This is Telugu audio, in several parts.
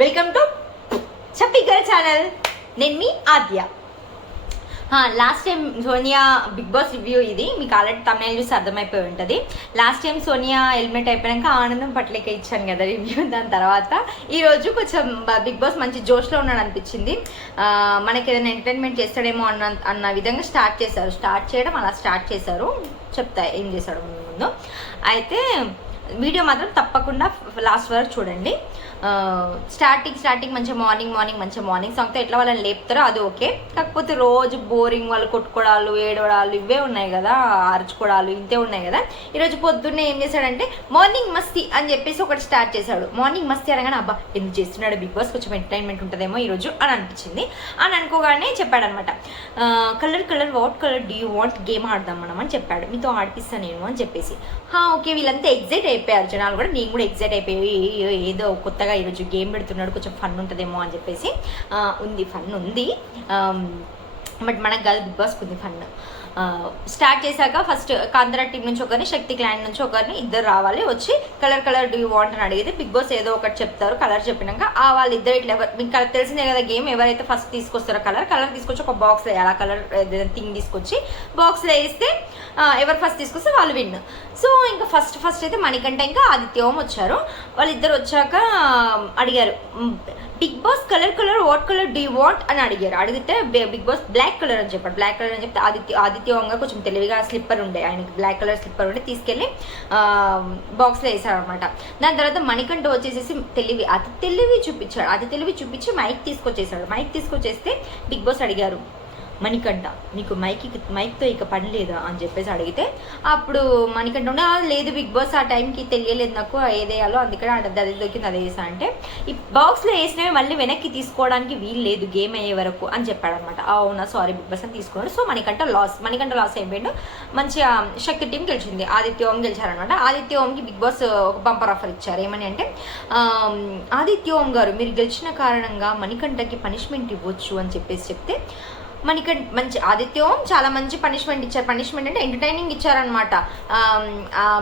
వెల్కమ్ టు చప్పి గర్ల్ ఛానల్ నేను మీ Aadya. Last time Sonia Bigg Boss review ఇది. మీకు ఆల్రెడీ తమిళ చూసి అర్థమైపోయి ఉంటుంది. లాస్ట్ టైం సోనియా హెల్మెట్ అయిపోయాక ఆనందం పట్లేక ఇచ్చాను కదా రివ్యూ దాని తర్వాత ఈరోజు కొంచెం బిగ్ బాస్ మంచి జోష్లో ఉన్నాడు అనిపించింది. మనకి ఏదైనా ఎంటర్టైన్మెంట్ చేస్తాడేమో అన్న అన్న విధంగా స్టార్ట్ చేశారు. స్టార్ట్ చేయడం అలా స్టార్ట్ చేశారు. చెప్తా ఏం చేశాడు ముందు అయితే వీడియో మాత్రం తప్పకుండా లాస్ట్ వరకు చూడండి. స్టార్టింగ్ స్టార్టింగ్ మంచిగా మార్నింగ్ మార్నింగ్ మంచిగా మార్నింగ్ సాంగ్తో ఎట్లా వాళ్ళని లేపుతారో అది ఓకే కాకపోతే రోజు బోరింగ్ వాళ్ళు కొట్టుకోవడాలు ఏడవడాలు ఇవే ఉన్నాయి కదా అరుచుకోవడాలు ఇంతే ఉన్నాయి కదా. ఈరోజు పొద్దున్నే ఏం చేశాడంటే మార్నింగ్ మస్తీ అని చెప్పేసి ఒకటి స్టార్ట్ చేశాడు. మార్నింగ్ మస్తీ అనగానే అబ్బా ఎందుకు చేస్తున్నాడు? బిగ్ బాస్ కొంచెం ఎంటర్టైన్మెంట్ ఉంటుందేమో ఈరోజు అని అనిపించింది. అని అనుకోగానే చెప్పాడనమాట. Colour colour what colour do you want game ఆడదాం మనం అని చెప్పాడు. మీతో ఆడిపిస్తాను నేను అని చెప్పేసి. ఓకే వీళ్ళంతా ఎగ్జైట్ అయిపోయారు జనాలు కూడా. నేను కూడా ఎగ్జైట్ అయిపోయి ఏదో కొత్తగా ఈరోజు గేమ్ పెడుతున్నాడు. కొంచెం ఫన్ ఉంటుందేమో అని చెప్పేసి ఉంది ఫన్ ఉంది. బట్ మనకు కాదు బిగ్ బాస్ ఉంది ఫన్ స్టార్ట్ చేశాక ఫస్ట్ కాంతరా టీం నుంచి ఒకరిని శక్తి క్లాండ్ నుంచి ఒకరిని ఇద్దరు రావాలి. వచ్చి కలర్ కలర్ డూ వాంట్ అని అడిగితే బిగ్ బాస్ ఏదో ఒకటి చెప్తారు కలర్ చెప్పినాక ఆ వాళ్ళు ఇద్దరు ఇట్లా ఎవరు మీకు కలర్ తెలిసిందే కదా గేమ్ ఎవరైతే ఫస్ట్ తీసుకొస్తారో కలర్ కలర్ తీసుకొచ్చి ఒక బాక్స్ వేయాలి. ఆ కలర్ థింగ్ తీసుకొచ్చి బాక్స్లో వేస్తే ఎవరు ఫస్ట్ తీసుకొస్తే వాళ్ళు విన్ సో ఇంకా ఫస్ట్ ఫస్ట్ అయితే మణికంఠ ఇంకా ఆదిత్యం వచ్చారు. వాళ్ళిద్దరు వచ్చాక అడిగారు Bigg Boss colour colour what colour do want అని అడిగారు. అడిగితే బిగ్ బాస్ బ్లాక్ కలర్ అని చెప్పాడు. బ్లాక్ కలర్ అని చెప్తే ఆదిత్య ఆదిత్యంగా కొంచెం తెలివిగా స్లిప్పర్ ఉండే. ఆయనకి బ్లాక్ కలర్ స్లిప్పర్ ఉండే. తీసుకెళ్ళి బాక్స్లో వేసాడు అనమాట దాని తర్వాత మణికంఠ వచ్చేసేసి తెలివి అతి తెలివి చూపించాడు. అతి తెలివి చూపించి మైక్ తీసుకొచ్చేసాడు మైక్ తీసుకొచ్చేస్తే బిగ్ బాస్ అడిగారు. మణికంఠ నీకు మైక్ మైక్తో ఇక పని లేదా అని చెప్పేసి అడిగితే అప్పుడు మణికంఠ ఉండే, లేదు బిగ్ బాస్ ఆ టైంకి తెలియలేదు నాకు ఏదేయాలో అందుకని అది అది దొరికింది అదే వేసా అంటే ఈ బాక్స్లో వేసినవి మళ్ళీ వెనక్కి తీసుకోవడానికి వీలు లేదు గేమ్ అయ్యే వరకు అని చెప్పాడు అనమాట అవునా సారీ బిగ్ బాస్ అని తీసుకున్నాడు so Manikanta loss Manikanta loss అయిపోయాడు. మంచిగా శక్తి టీం గెలిచింది. ఆదిత్య ఓం గెలిచారనమాట. ఆదిత్య ఓంకి బిగ్ బాస్ ఒక బంపర్ ఆఫర్ ఇచ్చారు. ఏమని అంటే ఆదిత్య ఓం గారు మీరు గెలిచిన కారణంగా మణికంఠకి పనిష్మెంట్ ఇవ్వచ్చు అని చెప్పేసి చెప్తే మణికంఠ మంచి ఆదిత్యం చాలా మంచి పనిష్మెంట్ ఇచ్చారు. పనిష్మెంట్ అంటే ఎంటర్టైనింగ్ ఇచ్చారనమాట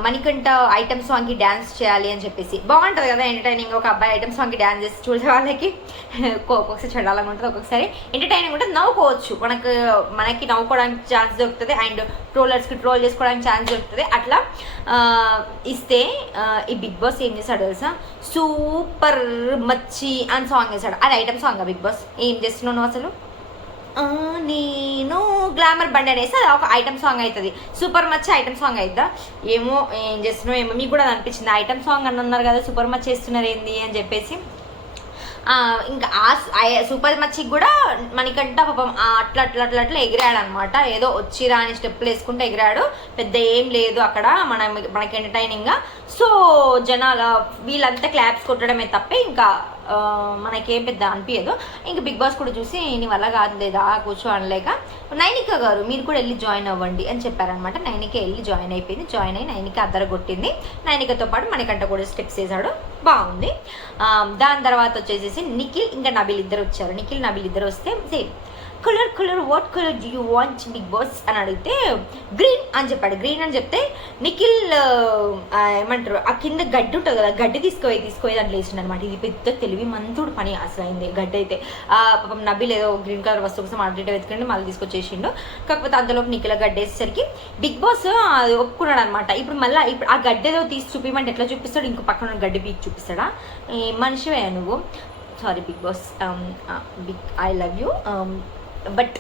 మణికంఠ ఐటమ్ సాంగ్కి డ్యాన్స్ చేయాలి అని చెప్పేసి. బాగుంటుంది కదా ఎంటర్టైనింగ్ ఒక అబ్బాయి ఐటమ్ సాంగ్కి డ్యాన్స్ చేసి చూసే వాళ్ళకి. ఒక్కొక్కసారి చెడాలంగా ఉంటుంది ఒక్కొక్కసారి. ఎంటర్టైనింగ్ ఉంటుంది నవ్వుకోవచ్చు. మనకు మనకి నవ్వుకోవడానికి ఛాన్స్ దొరుకుతుంది అండ్ ట్రోలర్స్కి ట్రోల్ చేసుకోవడానికి ఛాన్స్ దొరుకుతుంది. అట్లా ఇస్తే ఈ బిగ్ బాస్ ఏం చేశాడు తెలుసా? సూపర్ మచ్చి అని సాంగ్ వేశాడు. అది ఐటమ్ సాంగ్ బిగ్ బాస్? ఏం చేస్తున్నావు అసలు? నేను గ్లామర్ బండి అనేసి అది ఒక ఐటమ్ సాంగ్ అవుతుంది సూపర్ మచ్ ఐటమ్ సాంగ్ అవుతుందా ఏమో ఏం చేస్తున్నావు? ఏమో మీకు కూడా అనిపించింది. ఐటమ్ సాంగ్ అని అన్నారు కదా సూపర్ మచ్ చేస్తున్నారు ఏంది అని చెప్పేసి. ఇంకా ఆ సూపర్ మచ్చికి కూడా మనకంట పాపం అట్లా అట్లా అట్లా అట్లా ఎగిరాడు అనమాట ఏదో వచ్చి రాని స్టెప్పులు వేసుకుంటే ఎగిరాడు. పెద్ద ఏం లేదు అక్కడ మన మనకి ఎంటర్టైనింగ్గా సో జనాల వీళ్ళంతా క్లాప్స్ కొట్టడమే తప్పే. ఇంకా మనకేం పెద్ద అనిపించదు ఇంకా బిగ్ బాస్ కూడా చూసి నీ వల్ల కాదు లేదా కూర్చో అనలేక నైనిక గారు మీరు కూడా వెళ్ళి జాయిన్ అవ్వండి అని చెప్పారనమాట. నైనిక వెళ్ళి జాయిన్ అయిపోయింది. జాయిన్ అయ్యి నైనిక అద్దర కొట్టింది. నైనికతో పాటు మనకంట కూడా స్టెప్స్ వేసాడు బాగుంది. దాని తర్వాత వచ్చేసేసి నిఖిల్ ఇంకా నబిల్ ఇద్దరు వచ్చారు. నిఖిల్ నబిల్ ఇద్దరు వస్తే same. Colour colour what colour do you want Bigg Boss అని అడిగితే గ్రీన్ అని చెప్పాడు. గ్రీన్ అని చెప్తే నిఖిల్ ఏమంటారు ఆ కింద గడ్డి ఉంటుంది కదా గడ్డి తీసుకుపోయి తీసుకుపోయి దాంట్లో వేసిండు అనమాట ఇది పెద్ద తెలివి మంతుడు పని అసలు అయింది గడ్డి అయితే ఆ పాపం నబీల్ ఏదో గ్రీన్ కలర్ వస్తువు కోసం అటు వెతుకండి మళ్ళీ తీసుకొచ్చేసిండు. కాకపోతే అందులోకి నిఖిల గడ్డి వేసేసరికి బిగ్ బాస్ ఒప్పుకున్నాడు అనమాట ఇప్పుడు మళ్ళీ ఇప్పుడు ఆ గడ్డి ఏదో తీసి చూపించమంటే ఎట్లా చూపిస్తాడు? ఇంకో పక్కన ఉన్న గడ్డి పీకి చూపిస్తాడా? మనిషివే నువ్వు. Sorry Bigg Boss big I love you but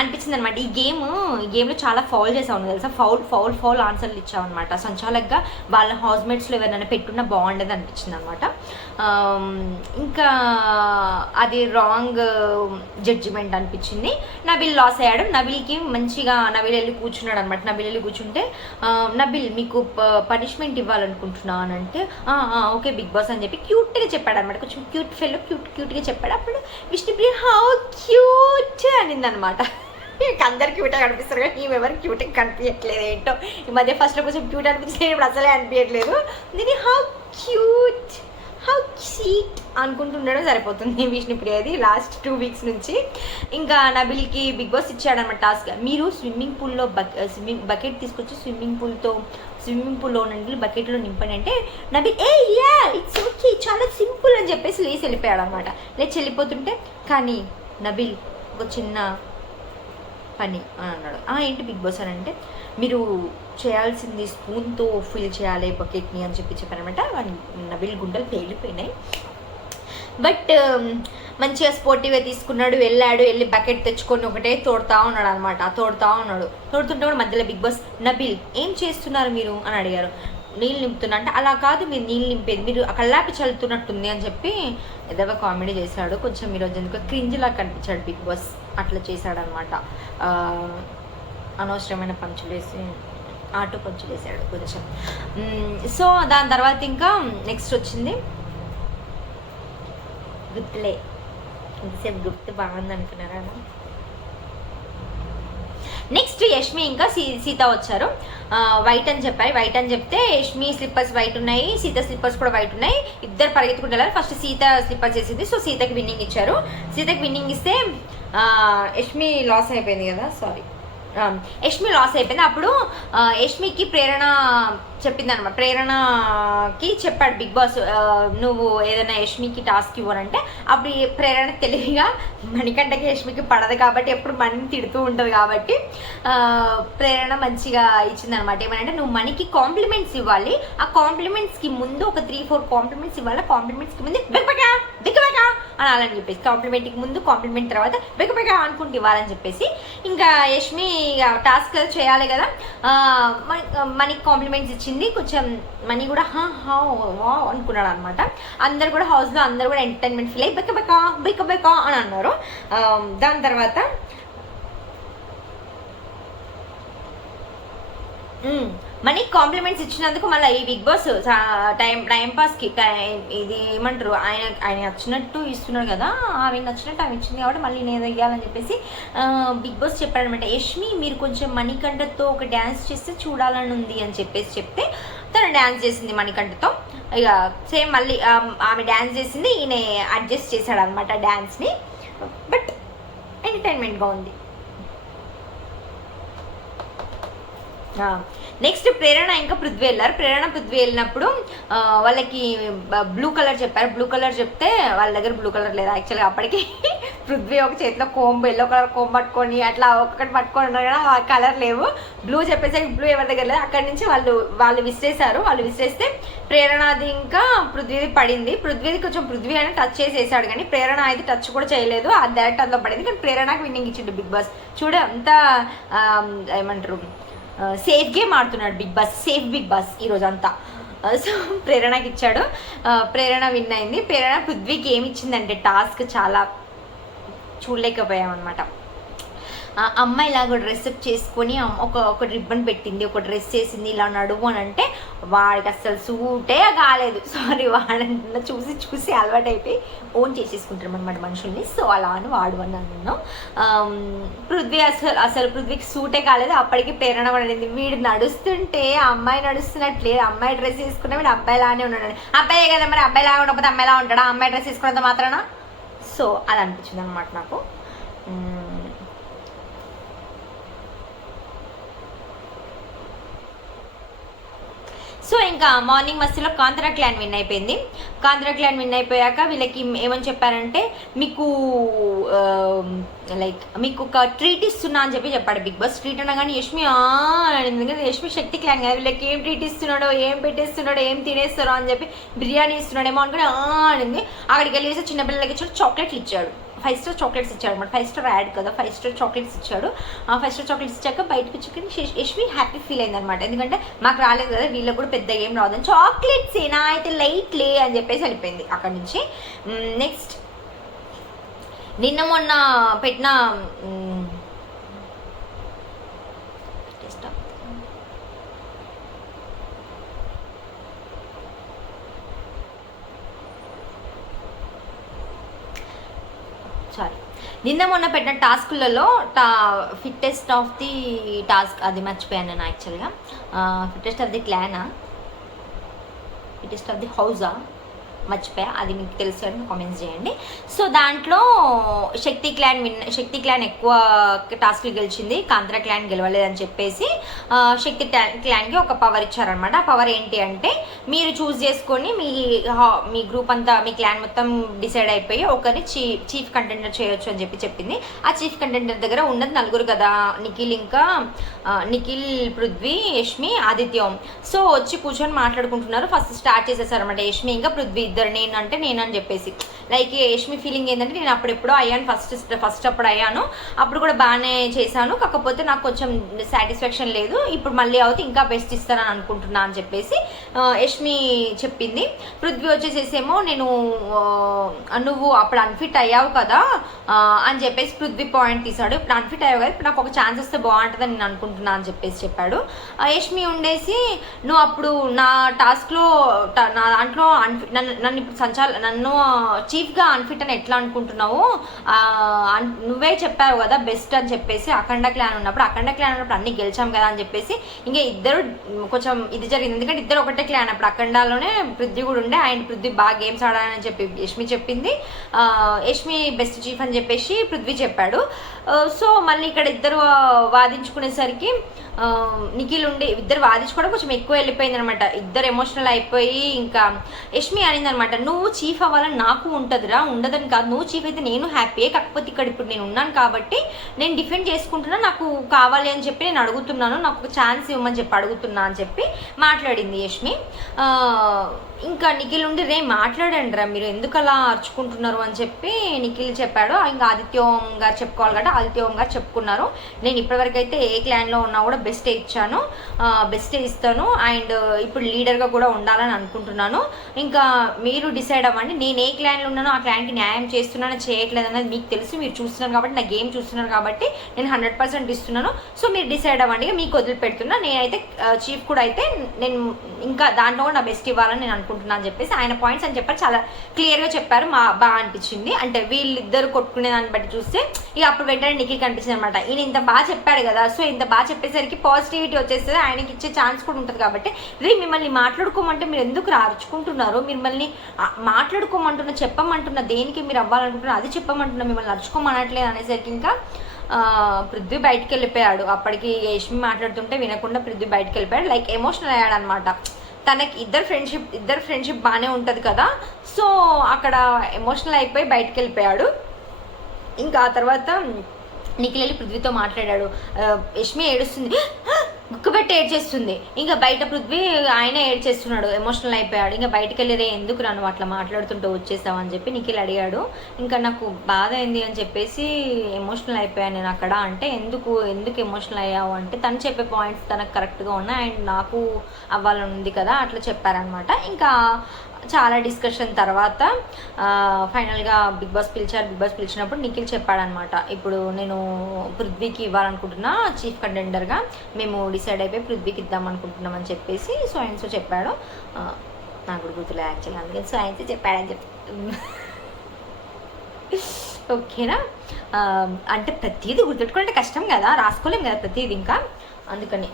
అనిపించింది అనమాట ఈ గేమ్ ఈ గేమ్లో చాలా ఫౌల్ చేసావు తెలుసా? ఫౌల్ ఫౌల్ ఫౌల్ ఆన్సర్లు ఇచ్చావు అనమాట సంచాలక్గా వాళ్ళ హౌస్మేట్స్లో ఎవరైనా పెట్టున్నా బాగుండేది అనిపించింది అనమాట ఇంకా అది రాంగ్ జడ్జిమెంట్ um, అనిపించింది. నబిల్ లాస్ అయ్యాడు. నబిల్కి మంచిగా నబిల్ వెళ్ళి కూర్చున్నాడు అనమాట నబిల్ వెళ్ళి కూర్చుంటే నబిల్ మీకు పనిష్మెంట్ ఇవ్వాలనుకుంటున్నా అని అంటే ఓకే బిగ్ బాస్ అని చెప్పి క్యూట్గా చెప్పాడు అనమాట కొంచెం క్యూట్ ఫెల్లో క్యూట్ క్యూట్గా చెప్పాడు. అప్పుడు విష్ణుప్రియ హౌ క్యూట్ అనిందనమాట. అనమాట అందరు క్యూట్గా కనిపిస్తారు కానీ మేము ఎవరు క్యూట్గా కనిపించట్లేదు ఏంటో? ఈ మధ్య ఫస్ట్లో కొంచెం క్యూట్ అనిపించలేదు ఇప్పుడు అసలే అనిపించట్లేదు. దీని హౌ క్యూట్ హౌ క్యూట్ అనుకుంటుండడం సరిపోతుంది. విష్ణుప్రియది లాస్ట్ టూ వీక్స్ నుంచి. ఇంకా నబిల్కి బిగ్ బాస్ ఇచ్చాడనమాట టాస్క్ మీరు స్విమ్మింగ్ పూల్లో బక్ స్విమ్మింగ్ బకెట్ తీసుకొచ్చి స్విమ్మింగ్ పూల్తో స్విమ్మింగ్ పూల్లో నుండి బకెట్లో నింపండి అంటే నబిల్ ఏ యా ఇట్స్ ఓకే చాలా సింపుల్ అని చెప్పేసి లేచి వెళ్ళిపోయాడు అనమాట లేచి వెళ్ళిపోతుంటే కానీ నబిల్ ఒక చిన్న పని అని అన్నాడు. "ఆ, ఏంటి బిగ్ బాస్ అని అంటే మీరు చేయాల్సింది స్పూన్తో ఫిల్ చేయాలి బకెట్ని అని చెప్పి చెప్పారనమాట నబిల్ గుండెలు పేలిపోయినాయి. బట్ మంచిగా స్పోర్టివ్గా తీసుకున్నాడు వెళ్ళాడు వెళ్ళి బకెట్ తెచ్చుకొని ఒకటే తోడుతా ఉన్నాడు అనమాట తోడుతా ఉన్నాడు. తోడుతుంటే కూడా మధ్యలో బిగ్ బాస్ నబిల్ ఏం చేస్తున్నారు మీరు? అని అడిగారు. నీళ్ళు నింపుతున్నా. అంటే అలా కాదు మీరు నీళ్ళు నింపేది. మీరు కల్లాపి చల్లుతున్నట్టుంది అని చెప్పి ఏదో కామెడీ చేశాడు. కొంచెం ఈరోజు ఎందుకో క్రింజిలా కనిపించాడు బిగ్ బాస్. అట్లా చేశాడనమాట. అనవసరమైన పంచులు వేసి ఆటో పంచులు వేసాడు కొంచెం. సో దాని తర్వాత ఇంకా నెక్స్ట్ వచ్చింది. గుర్తులే. ఇంతసేపు గుర్తు బాగుంది అనుకున్నారా నెక్స్ట్ యష్మి ఇంకా సీ సీత వచ్చారు. వైట్ అని చెప్పారు వైట్ అని చెప్తే యష్మి స్లిప్పర్స్ వైట్ ఉన్నాయి సీత స్లిప్పర్స్ కూడా వైట్ ఉన్నాయి. ఇద్దరు పరిగెత్తుకుంటారు ఫస్ట్ సీత స్లిప్పర్స్ చేసింది సో సీతకి విన్నింగ్ ఇచ్చారు. సీతకి విన్నింగ్ ఇస్తే యష్మి లాస్ అయిపోయింది కదా. సారీ యష్మి లాస్ అయిపోయింది. అప్పుడు యష్మికి ప్రేరణ అనమాట ప్రేరణకి చెప్పాడు బిగ్ బాస్ నువ్వు ఏదైనా యష్మికి టాస్క్ ఇవ్వనంటే అప్పుడు ప్రేరణ తెలివిగా మణికంటకి యష్మికి పడదు కాబట్టి ఎప్పుడు మణిని తిడుతూ ఉంటుంది కాబట్టి ప్రేరణ మంచిగా ఇచ్చిందనమాట ఏమంటే నువ్వు మణికి కాంప్లిమెంట్స్ ఇవ్వాలి. ఆ కాంప్లిమెంట్స్కి ముందు ఒక త్రీ ఫోర్ కాంప్లిమెంట్స్ ఇవ్వాలి. కాంప్లిమెంట్స్కి ముందు బిగ్బగా బిగ్బగా అని అలాని చెప్పేసి కాంప్లిమెంట్కి ముందు కాంప్లిమెంట్ తర్వాత బిగ్గబెగా అనుకుంటూ ఇవ్వాలని చెప్పేసి ఇంకా యష్మి టాస్క్ చేయాలి కదా మన- మనకి కాంప్లిమెంట్స్ ఇచ్చింది. కొంచెం మనీ కూడా హా హా వా అనుకున్నాడు అనమాట అందరు కూడా హౌస్లో అందరు కూడా ఎంటర్టైన్మెంట్ ఫీల్ అయ్యి బెక్క బెక్క బెక్క బెక్క అని అన్నారు. దాని తర్వాత మనకి కాంప్లిమెంట్స్ ఇచ్చినందుకు మళ్ళీ ఈ బిగ్ బాస్ టైం టైం పాస్కి ఇది ఏమంటారు ఆయన ఆయన నచ్చినట్టు ఇస్తున్నాడు కదా ఆమె నచ్చినట్టు ఆమె ఇచ్చింది కాబట్టి మళ్ళీ నేను వెయ్యాలని చెప్పేసి బిగ్ బాస్ చెప్పాడనమాట యష్మి మీరు కొంచెం మణికంఠతో ఒక డ్యాన్స్ చేస్తే చూడాలని ఉంది అని చెప్పేసి చెప్తే తను డ్యాన్స్ చేసింది మణికంఠతో ఇక సేమ్ మళ్ళీ ఆమె డ్యాన్స్ చేసింది ఈయన అడ్జస్ట్ చేశాడు అనమాట డ్యాన్స్ని బట్ ఎంటర్టైన్మెంట్గా ఉంది. నెక్స్ట్ ప్రేరణ ఇంకా పృథ్వీ వెళ్ళారు ప్రేరణ పృథ్వీ వెళ్ళినప్పుడు వాళ్ళకి బ్లూ కలర్ చెప్పారు. బ్లూ కలర్ చెప్తే వాళ్ళ దగ్గర బ్లూ కలర్ లేదు. యాక్చువల్గా అప్పటికి పృథ్వీ ఒక చేతిలో కోంబు ఎల్లో కలర్ కోంబు పట్టుకొని అట్లా ఒక్కొక్కటి పట్టుకొని ఉన్నారు కదా ఆ కలర్ లేవు. బ్లూ చెప్పేసరికి బ్లూ ఎవరి దగ్గర లేదు. అక్కడి నుంచి వాళ్ళు వాళ్ళు విసిరేశారు. వాళ్ళు విసిరేస్తే ప్రేరణది ఇంకా పృథ్వీది పడింది. పృథ్వీది కొంచెం పృథ్వీ అని టచ్ చేసేసాడు కానీ ప్రేరణ అయితే టచ్ కూడా చేయలేదు. ఆ డైరెక్ట్ అందులో పడింది. కానీ ప్రేరణకి విన్నింగ్ ఇచ్చిండు బిగ్ బాస్. చూడ అంత ఏమంటారు? సేఫ్ గేమ్ ఆడుతున్నాడు Bigg Boss safe Bigg Boss ఈరోజు అంతా సో ప్రేరణకి ఇచ్చాడు. ప్రేరణ విన్ అయింది. ప్రేరణ పృథ్వీకి ఏమి ఇచ్చిందంటే టాస్క్ చాలా చూడలేకపోయామన్నమాట. అనమాట అమ్మాయి ఇలాగ డ్రెస్ అప్ చేసుకొని ఒక ఒక రిబ్బన్ పెట్టింది ఒక డ్రెస్ వేసింది ఇలా నడువు అని అంటే వాడికి అసలు సూటే కాలేదు. సారీ వాడంటున్నా చూసి చూసి అలవాటు అయిపోయి ఓన్ చేసేసుకుంటారు అనమాట మనుషుల్ని. సో అలా అని వాడు అని అన్నాను. పృథ్వీ అసలు అసలు పృథ్వీకి సూటే కాలేదు. అప్పటికి ప్రేరణ పడింది వీడు నడుస్తుంటే అమ్మాయి నడుస్తున్నట్లేదు. అమ్మాయి డ్రెస్ వేసుకున్న వీడు అబ్బాయి లానే ఉన్నాడు. అబ్బాయి కదా మరి? అబ్బాయి లాగా ఉండకపోతే అమ్మాయిలా ఉంటాడా? అమ్మాయి డ్రెస్ వేసుకున్నంత మాత్రాన? సో అది అనిపించింది అనమాట నాకు సో ఇంకా మార్నింగ్ మస్తీలో కాంతరా క్లాన్ విన్ అయిపోయింది. కాంతరా క్లాన్ విన్ అయిపోయాక వీళ్ళకి ఏమని చెప్పారంటే మీకు లైక్ మీకు ఒక ట్రీట్ ఇస్తున్నా అని చెప్పి చెప్పాడు బిగ్ బాస్. ట్రీట్ అనగానే యష్మి అనింది. ఎందుకంటే యష్మి శక్తి క్లాన్ కదా వీళ్ళకి ఏం ట్రీట్ ఇస్తున్నాడో ఏం పెట్టేస్తున్నాడో ఏం తినేస్తారో అని చెప్పి బిర్యానీ ఇస్తున్నాడేమో అనుకుని అనింది. అక్కడికి వెళ్ళేసి చిన్నపిల్లలకి ఇచ్చాడు చాక్లెట్లు ఇచ్చాడు. ఫైవ్ స్టార్ చాక్లెట్స్ ఇచ్చాడు అనమాట ఫైవ్ స్టార్ యాడ్ కదా ఫైవ్ స్టార్ చాక్లెట్స్ ఇచ్చాడు. ఆ ఫైవ్ స్టార్ చాక్లెట్స్ ఇచ్చాక బయటకు వచ్చి యశ్వి హ్యాపీ ఫీల్ అయింది అనమాట ఎందుకంటే మాకు రాలేదు కదా వీళ్ళకి కూడా పెద్ద ఏం రాదని చాక్లెట్స్ ఏనా అయితే లైట్ లే అని చెప్పేసి వెళ్ళిపోయింది అక్కడ నుంచి. నెక్స్ట్ నిన్న మొన్న పెట్టిన మ్, టెస్ట్ ఆఫ్ సారీ నిన్న మొన్న పెట్టిన టాస్కులలో టా ఫిట్టెస్ట్ ఆఫ్ ది టాస్క్ అది మర్చిపోయాను నేను యాక్చువల్గా ఫిట్టెస్ట్ ఆఫ్ ది క్లానా ఫిట్టెస్ట్ ఆఫ్ ది హౌజా మర్చిపోయా అది మీకు తెలుసు అని కామెంట్స్ చేయండి. సో దాంట్లో Shakti clan win Shakti clan ఎక్కువ టాస్క్లు గెలిచింది. కాంత్రా క్లాన్ గెలవలేదని చెప్పేసి శక్తి క్లాన్కి ఒక పవర్ ఇచ్చారనమాట ఆ పవర్ ఏంటి అంటే మీరు చూస్ చేసుకొని మీ హా- మీ గ్రూప్ అంతా మీ క్లాన్ మొత్తం డిసైడ్ అయిపోయి ఒకరిని చీ చీఫ్ కంటెంటర్ చేయొచ్చు అని చెప్పి చెప్పింది. ఆ చీఫ్ కంటెంటర్ దగ్గర ఉన్నది నలుగురు కదా నిఖిల్ ఇంకా నిఖిల్ పృథ్వీ యష్మి ఆదిత్యం. సో వచ్చి కూర్చొని మాట్లాడుకుంటున్నారు. ఫస్ట్ స్టార్ట్ చేసేసారనమాట యష్మి ఇంకా పృథ్వీ ఇద్దరు నేను అంటే నేను అని చెప్పేసి లైక్ యష్మి ఫీలింగ్ ఏంటంటే నేను అప్పుడెప్పుడో అయ్యాను. ఫస్ట్ ఫస్ట్ అప్పుడు అయ్యాను. అప్పుడు కూడా బాగానే చేశాను. కాకపోతే నాకు కొంచెం సాటిస్ఫాక్షన్ లేదు. ఇప్పుడు మళ్ళీ అవుతే ఇంకా బెస్ట్ ఇస్తానని అనుకుంటున్నా అని చెప్పేసి యష్మి చెప్పింది. పృథ్వీ వచ్చేసేసేమో నేను నువ్వు అప్పుడు అన్ఫిట్ అయ్యావు కదా అని చెప్పేసి పృథ్వీ పాయింట్ తీసాడు ఇప్పుడు అన్ఫిట్ అయ్యావు కదా ఇప్పుడు నాకు ఒక ఛాన్స్ వస్తే బాగుంటుందని నేను అనుకుంటున్నా అని చెప్పేసి చెప్పాడు. ఆ, యష్మి ఉండేసి నువ్వు అప్పుడు నా టాస్క్లో ట- నా దాంట్లో అన్ఫి నన్ను నన్ను ఇప్పుడు సంచాల నన్ను చీఫ్గా అన్ఫిట్ అని ఎట్లా అనుకుంటున్నావు? అన్- నువ్వే చెప్పావు కదా బెస్ట్ అని చెప్పేసి అఖండ క్లాన్ ఉన్నప్పుడు అఖండ క్లాన్ ఉన్నప్పుడు అన్ని గెలిచాం కదా అని చెప్పేసి ఇంకా ఇద్దరు కొంచెం ఇది జరిగింది. ఎందుకంటే ఇద్దరు ఒకటే క్లాన్ అప్పుడు అఖండాలోనే పృథ్వీ కూడా ఉండే ఆయన పృథ్వీ బాగా గేమ్స్ ఆడాలని చెప్పి యష్మి చెప్పింది. యష్మి బెస్ట్ చీఫ్ అని చెప్పేసి పృథ్వీ చెప్పాడు. సో మళ్ళీ ఇక్కడ ఇద్దరు వాదించుకునేసరికి నిఖిల్ ఉండి ఇద్దరు వాదించుకోవడం కొంచెం ఎక్కువ వెళ్ళిపోయింది అనమాట ఇద్దరు ఎమోషనల్ అయిపోయి ఇంకా యష్మి అనింది అనమాట నువ్వు చీఫ్ అవ్వాలని నాకు ఉంటుందిరా ఉండదని కాదు. నువ్వు చీఫ్ అయితే నేను హ్యాపీయే కాకపోతే ఇక్కడ ఇప్పుడు నేను ఉన్నాను కాబట్టి నేను డిఫెండ్ చేసుకుంటున్నా నాకు కావాలి అని చెప్పి నేను అడుగుతున్నాను. నాకు ఒక ఛాన్స్ ఇవ్వమని చెప్పి అడుగుతున్నా అని చెప్పి మాట్లాడింది యష్మి. ఇంకా నిఖిల్ ఉండి రే మాట్లాడండి రా మీరు ఎందుకు అలా అరుచుకుంటున్నారు? అని చెప్పి నిఖిల్ చెప్పాడు. ఇంకా ఆదిత్యం గారు చెప్పుకోవాలి కాబట్టి ఆదిత్యం గారు చెప్పుకున్నారు. నేను ఇప్పటివరకు అయితే ఏ క్లాన్లో ఉన్నా కూడా బెస్టే ఇచ్చాను. బెస్టే ఇస్తాను. అండ్ ఇప్పుడు లీడర్గా కూడా ఉండాలని అనుకుంటున్నాను. ఇంకా మీరు డిసైడ్ అవ్వండి. నేను ఏ క్లాన్లో ఉన్నానో ఆ క్లాన్కి న్యాయం చేస్తున్నానో చేయట్లేదు అనేది మీకు తెలుసు. మీరు చూస్తున్నారు కాబట్టి నా గేమ్ చూస్తున్నారు కాబట్టి నేను హండ్రెడ్ పర్సెంట్ ఇస్తున్నాను. సో మీరు డిసైడ్ అవ్వండి. ఇక మీకు వదిలిపెడుతున్నా. నేనైతే చీఫ్ కూడా అయితే నేను ఇంకా దాంట్లో కూడా నా బెస్ట్ ఇవ్వాలని నేను అనుకుంటున్నాను అని చెప్పేసి ఆయన పాయింట్స్ అని చెప్పారు. చాలా క్లియర్గా చెప్పారు. మా బాగా అనిపించింది. అంటే వీళ్ళిద్దరు కొట్టుకునే దాన్ని బట్టి చూస్తే ఇక అప్పుడు వెంటనే నిఖిల్ కనిపించింది అనమాట ఈయన ఇంత బాగా చెప్పాడు కదా. సో ఇంత బాగా చెప్పేసరికి పాజిటివిటీ వచ్చేస్తుంది ఆయనకి ఇచ్చే ఛాన్స్ కూడా ఉంటుంది కాబట్టి రే మిమ్మల్ని మాట్లాడుకోమంటే మీరు ఎందుకు రార్చుకుంటున్నారో మిమ్మల్ని మాట్లాడుకోమంటున్నా మాట్లాడుకోమంటున్న చెప్పమంటున్న దేనికి మీరు అవ్వాలనుకుంటున్నారు అది చెప్పమంటున్నా మిమ్మల్ని నడుచుకోమనట్లేదు అనేసరికి ఇంకా పృథ్వీ బయటికి వెళ్ళిపోయాడు అప్పటికి యష్మి మాట్లాడుతుంటే వినకుండా పృథ్వీ బయటికి వెళ్ళిపోయాడు లైక్ ఎమోషనల్ అయ్యాడు అనమాట తనకి ఇద్దరు ఫ్రెండ్షిప్ ఇద్దరు ఫ్రెండ్షిప్ బాగానే ఉంటుంది కదా. సో అక్కడ ఎమోషనల్ అయిపోయి బయటికి వెళ్ళిపోయాడు ఇంకా ఆ తర్వాత నిఖిల్ వెళ్ళి పృథ్వీతో మాట్లాడాడు. యష్మి ఏడుస్తుంది. గుక్కబెట్టి ఏడ్చేస్తుంది. ఇంకా బయట పృథ్వీ ఆయన ఏడ్చేస్తున్నాడు. ఎమోషనల్ అయిపోయాడు. ఇంకా బయటకు వెళ్ళేదే ఎందుకు నన్ను అట్లా మాట్లాడుతుంటూ వచ్చేసావు అని చెప్పి నిఖిల్ అడిగాడు. ఇంకా నాకు బాధ అయింది అని చెప్పేసి ఎమోషనల్ అయిపోయాను నేను అక్కడ అంటే ఎందుకు ఎందుకు ఎమోషనల్ అయ్యావు అంటే తను చెప్పే పాయింట్స్ తనకు కరెక్ట్గా ఉన్నాయి. అండ్ నాకు అవ్వాలని ఉంది కదా అట్లా చెప్పారనమాట ఇంకా చాలా డిస్కషన్ తర్వాత ఫైనల్గా బిగ్ బాస్ పిలిచారు. బిగ్ బాస్ పిలిచినప్పుడు నిఖిల్ చెప్పాడనమాట. ఇప్పుడు నేను పృథ్వీకి ఇవ్వాలనుకుంటున్నా చీఫ్ కంటెండర్గా. మేము డిసైడ్ అయిపోయి పృథ్వీకి ఇద్దాం చెప్పేసి సో ఆయన సో చెప్పాడు నాకు కూడా గుర్తులే యాక్చువల్గా. అందుకని సో ఆయన చెప్పాడని చెప్పి ఓకేనా? అంటే ప్రతిదీ గుర్తుపెట్టుకుంటే కష్టం కదా. రాసుకోలేం కదా ప్రతిదీ ఇంకా. అందుకని.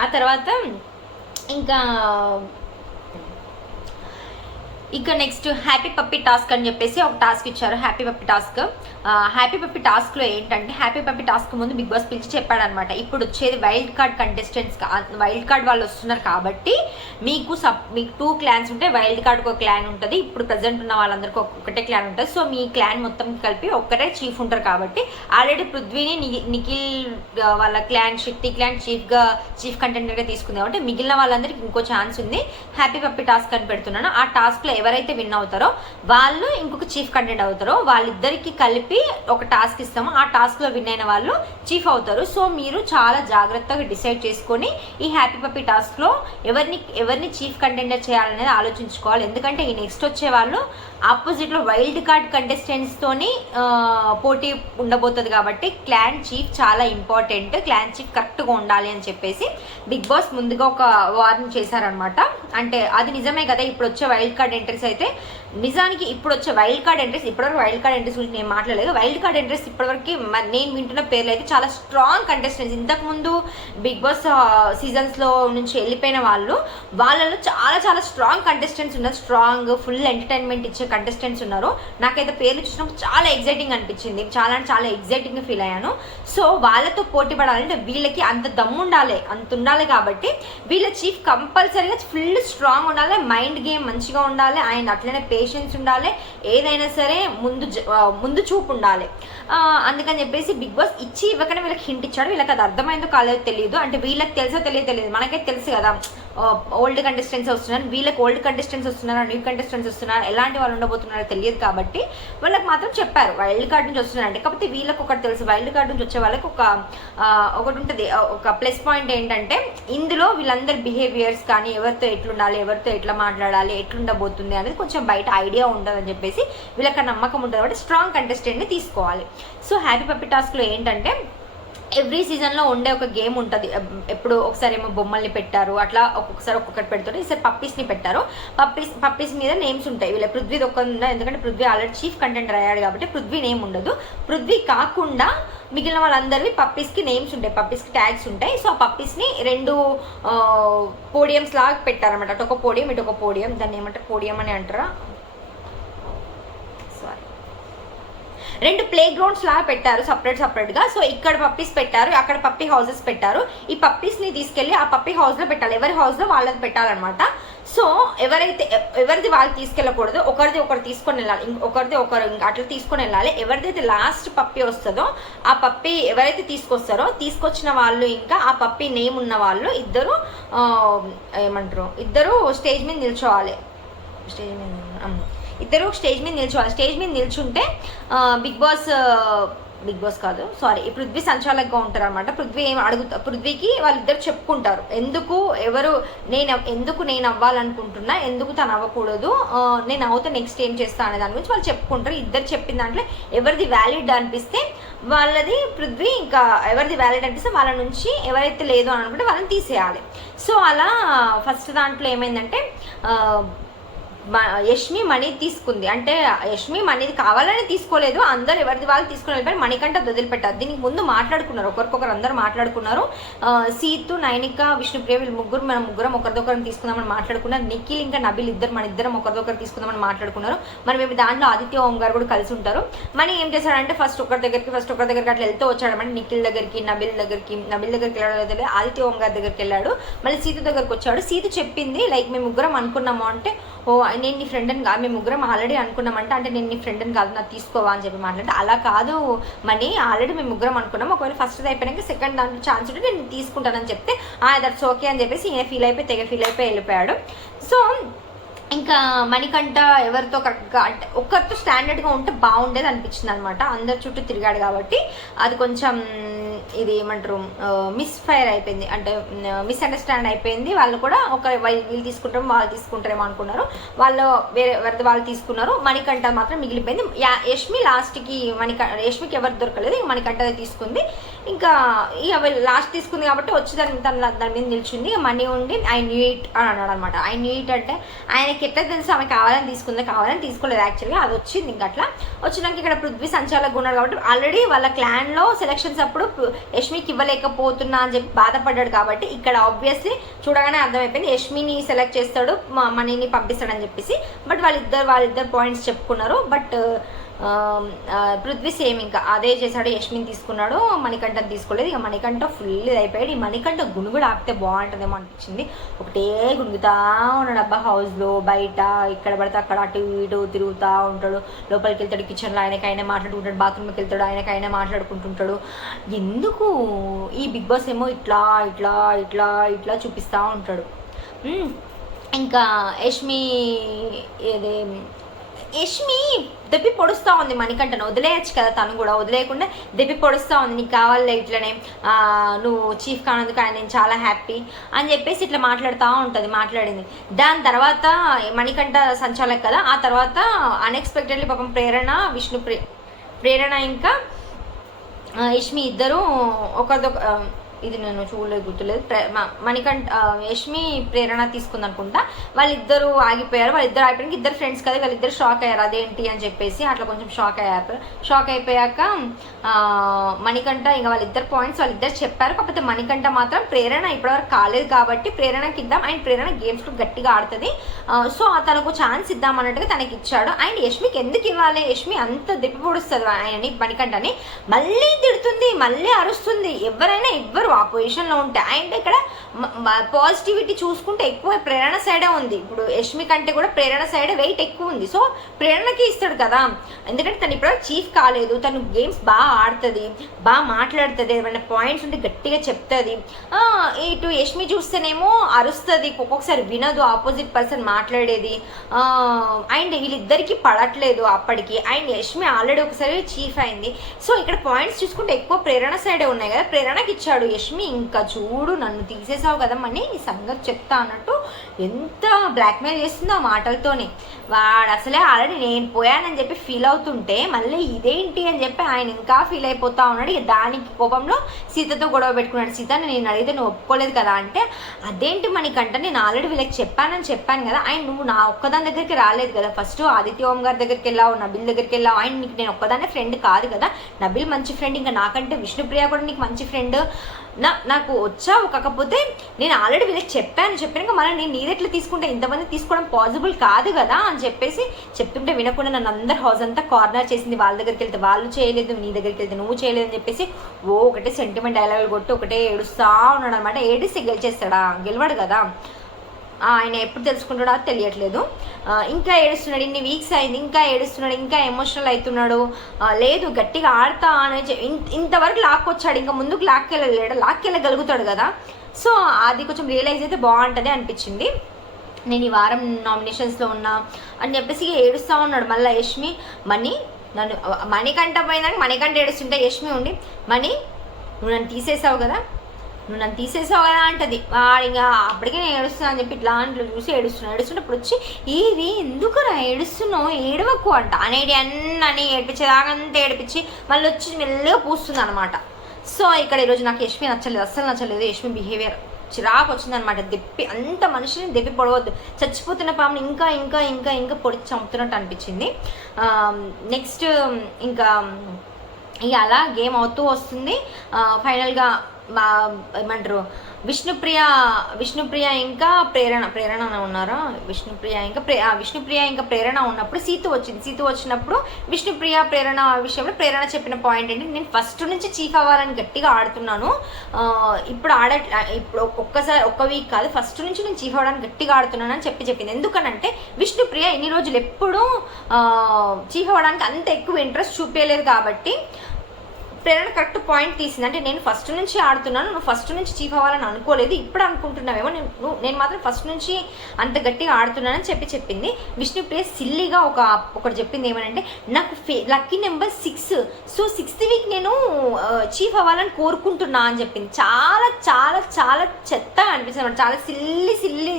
ఆ తర్వాత ఇంకా ఇక నెక్స్ట్ హ్యాపీ పప్పీ టాస్క్ అని చెప్పేసి ఒక టాస్క్ ఇచ్చారు. Happy puppy task happy puppy టాస్క్లో ఏంటంటే హ్యాపీ పప్పీ టాస్క్ ముందు బిగ్ బాస్ పిలిచి చెప్పాడనమాట. ఇప్పుడు వచ్చేది wild card contestants wild card వాళ్ళు వస్తున్నారు కాబట్టి మీకు సబ్ మీకు టూ క్లాన్స్ ఉంటాయి వైల్డ్ కార్డ్కి ఒక క్లాన్ ఉంటుంది. ఇప్పుడు ప్రజెంట్ ఉన్న వాళ్ళందరికీ ఒక్కటే క్లాన్ ఉంటుంది. సో మీ క్లాన్ మొత్తం కలిపి ఒక్కటే చీఫ్ ఉంటారు కాబట్టి ఆల్రెడీ పృథ్వీని నిఖిల్ వాళ్ళ క్లాన్ శక్తి క్లాన్ చీఫ్గా చీఫ్ కంటెంటర్గా తీసుకుంది కాబట్టి మిగిలిన వాళ్ళందరికీ ఇంకో ఛాన్స్ ఉంది. హ్యాపీ పప్పీ టాస్క్ అని పెడుతున్నాను. ఆ టాస్క్లో ఎవరైతే విన్ అవుతారో వాళ్ళు ఇంకొక చీఫ్ కంటెంట్ అవుతారో వాళ్ళిద్దరికి కలిపి ఒక టాస్క్ ఇస్తాము. ఆ టాస్క్లో విన్ అయిన వాళ్ళు చీఫ్ అవుతారు. సో మీరు చాలా జాగ్రత్తగా డిసైడ్ చేసుకొని ఈ హ్యాపీ పప్పీ టాస్క్లో ఎవరిని ఎవరిని చీఫ్ కంటెండర్ చేయాలనేది ఆలోచించుకోవాలి. ఎందుకంటే ఈ నెక్స్ట్ వచ్చే వాళ్ళు ఆపోజిట్లో వైల్డ్ కార్డ్ కంటెస్టెంట్స్తోని పోటీ ఉండబోతుంది కాబట్టి క్లాన్ చీఫ్ చాలా ఇంపార్టెంట్. క్లాన్ చీఫ్ కరెక్ట్గా ఉండాలి అని చెప్పేసి బిగ్ బాస్ ముందుగా ఒక వార్నింగ్ చేశారనమాట అంటే అది నిజమే కదా ఇప్పుడు వచ్చే వైల్డ్ కార్డ్ ఎంట్రీస్ అయితే నిజానికి ఇప్పుడు వచ్చే వైల్డ్ కార్డ్ ఎంట్రీస్ ఇప్పటివరకు వైల్డ్ కార్డ్ ఎంట్రీస్ గురించి నేను మాట్లాడలేదు. వైల్డ్ కార్డ్ ఎంట్రీస్ ఇప్పటివరకు నేను వింటున్న పేర్లు అయితే చాలా స్ట్రాంగ్ కంటెస్టెంట్స్ ఇంతకుముందు బిగ్ బాస్ సీజన్స్లో నుంచి వెళ్ళిపోయిన వాళ్ళు వాళ్ళలో చాలా చాలా స్ట్రాంగ్ కంటెస్టెంట్స్ ఉన్నారు స్ట్రాంగ్ ఫుల్ ఎంటర్టైన్మెంట్ ఇచ్చే కంటెస్టెంట్స్ ఉన్నారు. నాకైతే పేర్లు చూసినప్పుడు చాలా ఎగ్జైటింగ్ అనిపించింది. చాలా చాలా ఎగ్జైటింగ్ ఫీల్ అయ్యాను. సో వాళ్ళతో పోటీ పడాలంటే వీళ్ళకి అంత దమ్ము ఉండాలి అంత ఉండాలి కాబట్టి వీళ్ళ చీఫ్ కంపల్సరీగా ఫుల్ స్ట్రాంగ్ ఉండాలి మైండ్ గేమ్ మంచిగా ఉండాలి ఆయన అట్లనే పేషెన్స్ ఉండాలి ఏదైనా సరే ముందు ముందు చూపు ఉండాలి. అందుకని చెప్పేసి బిగ్ బాస్ ఇచ్చి ఇవ్వకనే వీళ్ళకి హింట్ ఇచ్చాడు. వీళ్ళకి అది అర్థమైందో కాలేదో తెలియదు అంటే వీళ్ళకి తెలుసో తెలియదు తెలియదు మనకైతే తెలుసు కదా. ఓల్డ్ కంటెస్టెంట్స్ వస్తున్నారు వీళ్ళకి ఓల్డ్ కంటెస్టెంట్స్ వస్తున్నారు న్యూ కంటెస్టెంట్స్ వస్తున్నారు ఎలాంటి వాళ్ళు ఉండబోతున్నారో తెలియదు కాబట్టి వాళ్ళకి మాత్రం చెప్పారు. వైల్డ్ కార్డ్ నుంచి వస్తున్నారంటే కాకపోతే వీళ్ళకి ఒకటి తెలుసు. వైల్డ్ కార్డ్ నుంచి వచ్చే వాళ్ళకి ఒక ఒకటి ఉంటుంది. ఒక ప్లస్ పాయింట్ ఏంటంటే ఇందులో వీళ్ళందరి బిహేవియర్స్ కానీ ఎవరితో ఎట్లుండాలి ఎవరితో ఎట్లా మాట్లాడాలి ఎట్లుండబోతుంది అనేది కొంచెం బయట ఐడియా ఉండదని చెప్పేసి వీళ్ళకి నమ్మకం ఉంటుంది కాబట్టి స్ట్రాంగ్ కంటెస్టెంట్ని తీసుకోవాలి. సో హ్యాపీ పప్పీ టాస్క్లో ఏంటంటే ఎవ్రీ సీజన్లో ఉండే ఒక గేమ్ ఉంటుంది. ఎప్పుడు ఒకసారి ఏమో బొమ్మల్ని పెట్టారు అట్లా ఒక్కొక్కసారి ఒక్కొక్కటి పెడుతుంటే ఈసారి పప్పీస్ని పెట్టారు. పప్పీస్ పప్పీస్ మీద నేమ్స్ ఉంటాయి. వీళ్ళ పృథ్వీ ఒక్క ఎందుకంటే పృథ్వీ ఆల్రెడీ చీఫ్ కంటెంటర్ అయ్యాడు కాబట్టి పృథ్వీ నేమ్ ఉండదు. పృథ్వీ కాకుండా మిగిలిన వాళ్ళందరివి పప్పీస్కి నేమ్స్ ఉంటాయి. పప్పీస్కి ట్యాగ్స్ ఉంటాయి. సో ఆ పప్పీస్ని రెండు పోడియంస్ లాగా పెట్టారన్నమాట. అటు ఒక పోడియం ఇటు ఒక పోడియం దాన్ని ఏమంటారు? పోడియం అని అంటారా సారీ రెండు ప్లే గ్రౌండ్స్ లాగా పెట్టారు సపరేట్ సపరేట్గా సో ఇక్కడ పప్పీస్ పెట్టారు అక్కడ పప్పీ హౌసెస్ పెట్టారు. ఈ పప్పీస్ని తీసుకెళ్ళి ఆ పప్పీ హౌస్లో పెట్టాలి. ఎవరి హౌస్లో వాళ్ళది పెట్టాలన్నమాట. సో ఎవరైతే ఎవరిది వాళ్ళు తీసుకెళ్ళకూడదు ఒకరిది ఒకరు తీసుకొని వెళ్ళాలి. ఒకరిది ఒకరు అట్లా తీసుకొని వెళ్ళాలి. ఎవరిదైతే లాస్ట్ పప్పీ వస్తుందో ఆ పప్పీ ఎవరైతే తీసుకొస్తారో తీసుకొచ్చిన వాళ్ళు ఇంకా ఆ పప్పీ నేమ్ ఉన్న వాళ్ళు ఇద్దరు ఏమంటారు? ఇద్దరు స్టేజ్ మీద నిల్చోవాలి. స్టేజ్ మీద ఇద్దరు స్టేజ్ మీద నిల్చోవాలి స్టేజ్ మీద నిల్చుంటే బిగ్ బాస్ బిగ్ బాస్ కాదు సారీ పృథ్వీ సంచాలకుగా ఉంటారు అనమాట పృథ్వీ ఏం అడుగుతా పృథ్వీకి వాళ్ళిద్దరు చెప్పుకుంటారు. ఎందుకు ఎవరు నేను ఎందుకు నేను అవ్వాలనుకుంటున్నా ఎందుకు తను అవ్వకూడదు నేను అవుతా నెక్స్ట్ ఏం చేస్తా అనే దాని గురించి వాళ్ళు చెప్పుకుంటారు. ఇద్దరు చెప్పిన దాంట్లో ఎవరిది వ్యాలిడ్ అనిపిస్తే వాళ్ళది పృథ్వీ ఇంకా ఎవరిది వ్యాలిడ్ అనిపిస్తే వాళ్ళ నుంచి ఎవరైతే లేదు అని అనుకుంటే వాళ్ళని తీసేయాలి. సో అలా ఫస్ట్ దాంట్లో ఏమైందంటే యష్మి మనీ తీసుకుంది. అంటే యష్మి మనీది కావాలని తీసుకోలేదు. అందరు ఎవరిది వాళ్ళు తీసుకుని వెళ్ళిపోయి మణికంట వదిలిపెట్టారు దీనికి ముందు మాట్లాడుకున్నారు. ఒకరికొకరు అందరు మాట్లాడుకున్నారు. సీతు నైనిక విష్ణుప్రియ వీళ్ళు ముగ్గురు మనం ముగ్గురం ఒకరిదొకరిని తీసుకుందామని మాట్లాడుకున్నారు. నిఖిల్ ఇంకా నబిల్ ఇద్దరు మన ఇద్దరం ఒకరిదొకరు తీసుకుందామని మాట్లాడుకున్నారు. మరి మేము దాంట్లో ఆదిత్య ఓం గారు కూడా కలిసి ఉంటారు. మనీ ఏం చేశాడంటే ఫస్ట్ ఒకరి దగ్గరికి ఫస్ట్ ఒకరి దగ్గరికి అట్లా వెళ్తూ వచ్చాడు. అంటే నిఖిల్ దగ్గరికి నబిల్ దగ్గరికి నబిల్ దగ్గరికి వెళ్ళాడు. తెలియదు ఆదిత్య ఓం గారి దగ్గరికి వెళ్ళాడు. మళ్ళీ సీత దగ్గరికి వచ్చాడు. సీత చెప్పింది లైక్ మేము ముగ్గురం అనుకున్నాము అంటే ఓ నేను నీ ఫ్రెండ్ అని కాదు మేము ముగ్గురం ఆల్రెడీ అనుకున్నామంటే అంటే నేను నీ ఫ్రెండ్ అని కాదు నాకు తీసుకోవా అని చెప్పి మాట్లాడితే అలా కాదు మనీ ఆల్రెడీ మేము ముగ్గురం అనుకున్నాం. ఒకవేళ ఫస్ట్ అయిపోయినాక సెకండ్ దాంట్లో ఛాన్స్ ఉంటే నేను తీసుకుంటానని చెప్తే దట్స్ ఓకే అని చెప్పేసి ఈయన ఫీల్ అయిపోయి తెగ ఫీల్ అయిపోయి వెళ్ళిపోయాడు. సో ఇంకా మణికంఠ ఎవరితో కరెక్ట్గా అంటే ఒక్కరితో స్టాండర్డ్గా ఉంటే బాగుండేది అనిపించింది అనమాట అందరి చుట్టూ తిరిగాడు కాబట్టి అది కొంచెం ఇది ఏమంటారు మిస్ ఫైర్ అయిపోయింది. అంటే మిస్అండర్స్టాండ్ అయిపోయింది. వాళ్ళు కూడా ఒక వై- వీళ్ళు తీసుకుంటారు వాళ్ళు తీసుకుంటారేమో అనుకున్నారు. వాళ్ళు వేరే ఎవరిది వాళ్ళు తీసుకున్నారు మణికంఠ మాత్రం మిగిలిపోయింది. యా- యష్మి లాస్ట్కి మణిక యష్మికి ఎవరు దొరకలేదు. మణికంఠ తీసుకుంది. ఇంకా ఇక లాస్ట్ తీసుకుంది కాబట్టి వచ్చి దాని తన దాని మీద నిల్చుంది. మనీ ఉండి ఐ న్యూ ఇట్ అని అన్నాడు అనమాట ఐ న్యూ ఇట్ అంటే ఆయనకి ఎట్లా తెలుసు ఆమె కావాలని తీసుకుంది కావాలని తీసుకోలేదు? యాక్చువల్గా అది వచ్చింది ఇంకా అట్లా. వచ్చినాక ఇక్కడ పృథ్వీ సంచాలకు ఉన్నాడు కాబట్టి ఆల్రెడీ వాళ్ళ క్లాన్లో సెలక్షన్స్ అప్పుడు యష్మికి ఇవ్వలేకపోతున్నా అని చెప్పి బాధపడ్డాడు కాబట్టి ఇక్కడ ఆబ్వియస్లీ చూడగానే అర్థమైపోయింది. యష్మిని సెలెక్ట్ చేస్తాడు మనీని పంపిస్తాడని చెప్పేసి. బట్ వాళ్ళిద్దరు వాళ్ళిద్దరు పాయింట్స్ చెప్పుకున్నారు. బట్ పృథ్వీ సేమ్ ఇంకా అదే చేశాడు యష్మిని తీసుకున్నాడు మణికంఠ తీసుకోలేదు. ఇక మణికంఠ ఫుల్ ఇది అయిపోయాడు. ఈ మణికంఠ గుణుగుడు ఆపితే బాగుంటుందేమో అనిపించింది. ఒకటే గునుగుతా ఉన్నాడు అబ్బా హౌస్లో బయట ఇక్కడ పడితే అక్కడ అటు ఇటు తిరుగుతూ ఉంటాడు. లోపలికి వెళ్తాడు కిచెన్లో ఆయనకి ఆయన మాట్లాడుకుంటాడు బాత్రూమ్కి వెళ్తాడు ఆయనకి ఆయన మాట్లాడుకుంటుంటాడు. ఎందుకు ఈ బిగ్ బాస్ ఏమో ఇట్లా ఇట్లా ఇట్లా ఇట్లా చూపిస్తూ ఉంటాడు. ఇంకా యష్మి ఏదే యష్మి దెప్పి పొడుస్తూ ఉంది మణికంఠను. వదిలేయచ్చు కదా తను కూడా. వదిలేయకుండా దెప్పి పొడుస్తూ ఉంది. నీకు కావాలి ఇట్లనే. నువ్వు చీఫ్ కానందుకు ఆయన నేను చాలా హ్యాపీ అని చెప్పేసి ఇట్లా మాట్లాడుతూ ఉంటుంది. మాట్లాడింది. దాని తర్వాత మణికంఠ సంచాలక్ కదా ఆ తర్వాత అన్ఎక్స్పెక్టెడ్లీ పాపం ప్రేరణ విష్ణు ప్రే ప్రేరణ ఇంకా ఆ, యష్మి ఇద్దరు ఒకరిదొక ఇది నేను చూడలేదు గుర్తులేదు. మ- మణికంఠ యష్మి ప్రేరణ తీసుకుంది అనుకుంటా. వాళ్ళిద్దరు ఆగిపోయారు. వాళ్ళిద్దరు అయిపోయాక ఇద్దరు ఫ్రెండ్స్ కదా వాళ్ళిద్దరు షాక్ అయ్యారు. అదేంటి అని చెప్పేసి అట్లా కొంచెం షాక్ అయ్యారు. షాక్ అయిపోయాక మణికంఠ ఇంకా వాళ్ళిద్దరు పాయింట్స్ వాళ్ళిద్దరు చెప్పారు. కాకపోతే మణికంఠ మాత్రం ప్రేరణ ఇప్పటివరకు కాలేదు కాబట్టి ప్రేరణకి ఇద్దాం అండ్ ప్రేరణ గేమ్స్ గట్టిగా ఆడుతుంది. సో తనకు ఛాన్స్ ఇద్దాం అన్నట్టుగా తనకి ఇచ్చాడు. అండ్ యష్మికి ఎందుకు ఇవ్వాలి? యష్మి అంత దిప్పి పొడుస్తుంది ఆయనని మణికంఠని. మళ్ళీ తిడుతుంది మళ్ళీ అరుస్తుంది. ఎవరైనా అందరూ ఆ పొజిషన్లో ఉంటే. అండ్ ఇక్కడ పాజిటివిటీ చూసుకుంటే ఎక్కువ ప్రేరణ సైడే ఉంది. ఇప్పుడు యష్మి కంటే కూడా ప్రేరణ సైడే వెయిట్ ఎక్కువ ఉంది. సో ప్రేరణకి ఇస్తాడు కదా. ఎందుకంటే తను ఇప్పుడు చీఫ్ కాలేదు. తను గేమ్స్ బాగా ఆడుతుంది బాగా మాట్లాడుతుంది. ఏమైనా పాయింట్స్ ఉంటే గట్టిగా చెప్తుంది. ఇటు యష్మి చూస్తేనేమో అరుస్తుంది. ఒక్కొక్కసారి వినదు. ఆపోజిట్ పర్సన్ మాట్లాడేది. అండ్ వీళ్ళిద్దరికి పడట్లేదు అప్పటికి. అండ్ యష్మి ఆల్రెడీ ఒకసారి చీఫ్ అయింది. సో ఇక్కడ పాయింట్స్ చూసుకుంటే ఎక్కువ ప్రేరణ సైడే ఉన్నాయి కదా. ప్రేరణకి ఇచ్చాడు యష్మి ఇంకా చూడు నన్ను తీసేసావు కదా నీ సంగతి చెప్తా అన్నట్టు ఎంత బ్లాక్మెయిల్ చేస్తుందో ఆ మాటలతోనే. వాడు అసలే ఆల్రెడీ నేను పోయానని చెప్పి ఫీల్ అవుతుంటే మళ్ళీ ఇదేంటి అని చెప్పి ఆయన ఇంకా ఫీల్ అయిపోతా ఉన్నాడు. ఇక దానికి కోపంలో సీతతో గొడవ పెట్టుకున్నాడు. సీత నేను అడిగితే నువ్వు ఒప్పుకోలేదు కదా అంటే అదేంటి మనకంటే నేను ఆల్రెడీ వీళ్ళకి చెప్పానని చెప్పాను కదా. ఆయన నువ్వు నా ఒక్కదాని దగ్గరికి రాలేదు కదా. ఫస్ట్ ఆదిత్య ఓం గారి దగ్గరికి వెళ్ళావు నబిల్ దగ్గరికి వెళ్ళావు. ఆయన నీకు నేను ఒక్కదానే ఫ్రెండ్ కాదు కదా. నబిల్ మంచి ఫ్రెండ్ ఇంకా నాకంటే విష్ణుప్రియ కూడా నీకు మంచి ఫ్రెండ్ నా నాకు వచ్చావు కాకపోతే నేను ఆల్రెడీ వీళ్ళకి చెప్పాను చెప్పాక మళ్ళీ నేను నీదెట్లు తీసుకుంటే ఇంతమంది తీసుకోవడం పాసిబుల్ కాదు కదా అని చెప్పేసి చెప్తుంటే వినకుండా నన్ను అందరు హౌస్ అంతా కార్నర్ చేసింది. వాళ్ళ దగ్గరికి వెళ్తే వాళ్ళు చేయలేదు నీ దగ్గరికి వెళ్తే నువ్వు చేయలేదు అని చెప్పేసి ఓ ఒకటే సెంటిమెంట్ డైలాగులు కొట్టి ఒకటే ఏడుస్తా ఉన్నాడు అనమాట. ఏడిస్తే గెలిచేస్తాడా? గెలవాడు కదా. ఆయన ఎప్పుడు తెలుసుకుంటాడో అది తెలియట్లేదు. ఇంకా ఏడుస్తున్నాడు ఇన్ని వీక్స్ అయింది ఇంకా ఏడుస్తున్నాడు ఇంకా ఎమోషనల్ అవుతున్నాడు. లేదు గట్టిగా ఆడతా అని ఇంతవరకు లాక్కొచ్చాడు ఇంకా ముందుకు లాక్కెళ్ళలేడు లాక్కెళ్ళగలుగుతాడు కదా. సో అది కొంచెం రియలైజ్ అయితే బాగుంటుంది అనిపించింది. నేను ఈ వారం నామినేషన్స్లో ఉన్నా అని చెప్పేసి ఏడుస్తూ ఉన్నాడు. మళ్ళీ యష్మి మనీ నన్ను మణికంఠ పోయిందని మణికంఠ ఏడుస్తుంటే యష్మి ఉండి మణి నువ్వు నన్ను తీసేసావు కదా. నువ్వు నన్ను తీసేసావు కదా అంటది. వాడు ఇంకా అప్పటికే నేను ఏడుస్తున్నా అని చెప్పి ఇట్లా ఇట్లా చూసి ఏడుస్తున్నా ఏడుస్తుంటే ఇప్పుడు వచ్చి ఏది? ఎందుకురా ఏడుస్తున్నావు? ఏడవకు అంట. అనేది అన్నీ ఏడిపించేదాకంతా ఏడిపించి మళ్ళీ వచ్చి మెల్లగా పూస్తుంది అనమాట సో ఇక్కడ ఈరోజు నాకు యశ్మి నచ్చలేదు. అస్సలు నచ్చలేదు యశ్మి బిహేవియర్ చిరాకు వచ్చిందనమాట దెప్పి అంత మనిషిని దెప్పి పొడవద్దు. చచ్చిపోతున్న పాముని ఇంకా ఇంకా ఇంకా ఇంకా పొడి చంపుతున్నట్టు అనిపించింది. నెక్స్ట్ ఇంకా ఇక అలా గేమ్ అవుతూ వస్తుంది. ఫైనల్గా మా ఏమంటారు విష్ణుప్రియ విష్ణుప్రియ ఇంకా ప్రేరణ ప్రేరణ ఉన్నారా? విష్ణుప్రియ ఇంకా ప్రే విష్ణుప్రియ ఇంకా ప్రేరణ ఉన్నప్పుడు సీత వచ్చింది. సీత వచ్చినప్పుడు విష్ణుప్రియ ప్రేరణ విషయంలో ప్రేరణ చెప్పిన పాయింట్ ఏంటి? నేను ఫస్ట్ నుంచి చీఫ్ అవ్వాలని గట్టిగా ఆడుతున్నాను. ఇప్పుడు ఆడ ఇప్పుడు ఒక్కసారి ఒక్క వీక్ కాదు ఫస్ట్ నుంచి నేను చీఫ్ అవ్వడానికి గట్టిగా ఆడుతున్నాను అని చెప్పి చెప్పింది. ఎందుకనంటే విష్ణుప్రియ ఇన్ని రోజులు ఎప్పుడూ చీఫ్ అవ్వడానికి అంత ఎక్కువ ఇంట్రెస్ట్ చూపించలేదు కాబట్టి ప్రేరణ కరెక్ట్ పాయింట్ తీసింది. అంటే నేను ఫస్ట్ నుంచి ఆడుతున్నాను నువ్వు ఫస్ట్ నుంచి చీఫ్ అవ్వాలని అనుకోలేదు ఇప్పుడు అనుకుంటున్నావేమో నేను నువ్వు నేను మాత్రం ఫస్ట్ నుంచి అంత గట్టిగా ఆడుతున్నానని చెప్పి చెప్పింది. విష్ణుప్రియ సిల్లీగా ఒక ఒకటి చెప్పింది ఏమనంటే నాకు ఫే lucky number six so sixth week నేను చీఫ్ అవ్వాలని కోరుకుంటున్నా అని చెప్పింది. చాలా చాలా చాలా చెత్తగా అనిపించింది అనమాట చాలా సిల్లి సిల్లి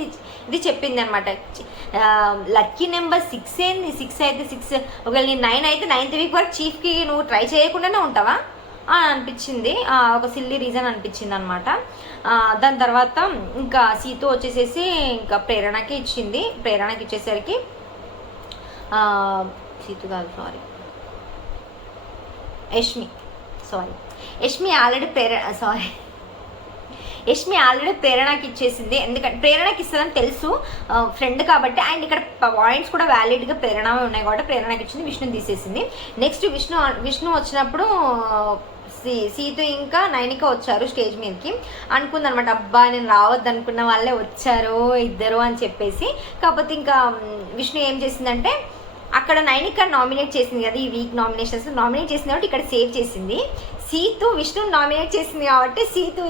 ఇది చెప్పింది అనమాట లక్కీ నెంబర్ సిక్స్ ఏంది? సిక్స్ అయితే సిక్స్ ఒకవేళ నీ నైన్ అయితే నైన్త్ వీక్ వరకు చీఫ్కి నువ్వు ట్రై చేయకుండానే ఉంటావా? అని అనిపించింది. ఒక సిల్లీ రీజన్ అనిపించింది అనమాట దాని తర్వాత ఇంకా సీత వచ్చేసేసి ఇంకా ప్రేరణకి ఇచ్చింది. ప్రేరణకి ఇచ్చేసరికి సీతు కాదు sorry Yashmi sorry Yashmi already Prerana sorry Yashmi already ప్రేరణకి ఇచ్చేసింది. ఎందుకంటే ప్రేరణకి ఇస్తుందని తెలుసు. ఫ్రెండ్ కాబట్టి అండ్ ఇక్కడ పాయింట్స్ కూడా వ్యాలిడ్గా ప్రేరణ ఉన్నాయి కాబట్టి ప్రేరణకి ఇచ్చింది విష్ణుని తీసేసింది. నెక్స్ట్ విష్ణు విష్ణు వచ్చినప్పుడు సీ సీతు ఇంకా నైనిక వచ్చారు స్టేజ్ మీదకి. అనుకుందనమాట అబ్బా నేను రావద్దు అనుకున్న వాళ్ళే వచ్చారు ఇద్దరు అని చెప్పేసి. కాకపోతే ఇంకా విష్ణు ఏం చేసిందంటే అక్కడ నైనిక నామినేట్ చేసింది కదా ఈ వీక్ నామినేషన్స్ నామినేట్ చేసింది కాబట్టి ఇక్కడ సేవ్ చేసింది. సీతు విష్ణు నామినేట్ చేసింది కాబట్టి సీతు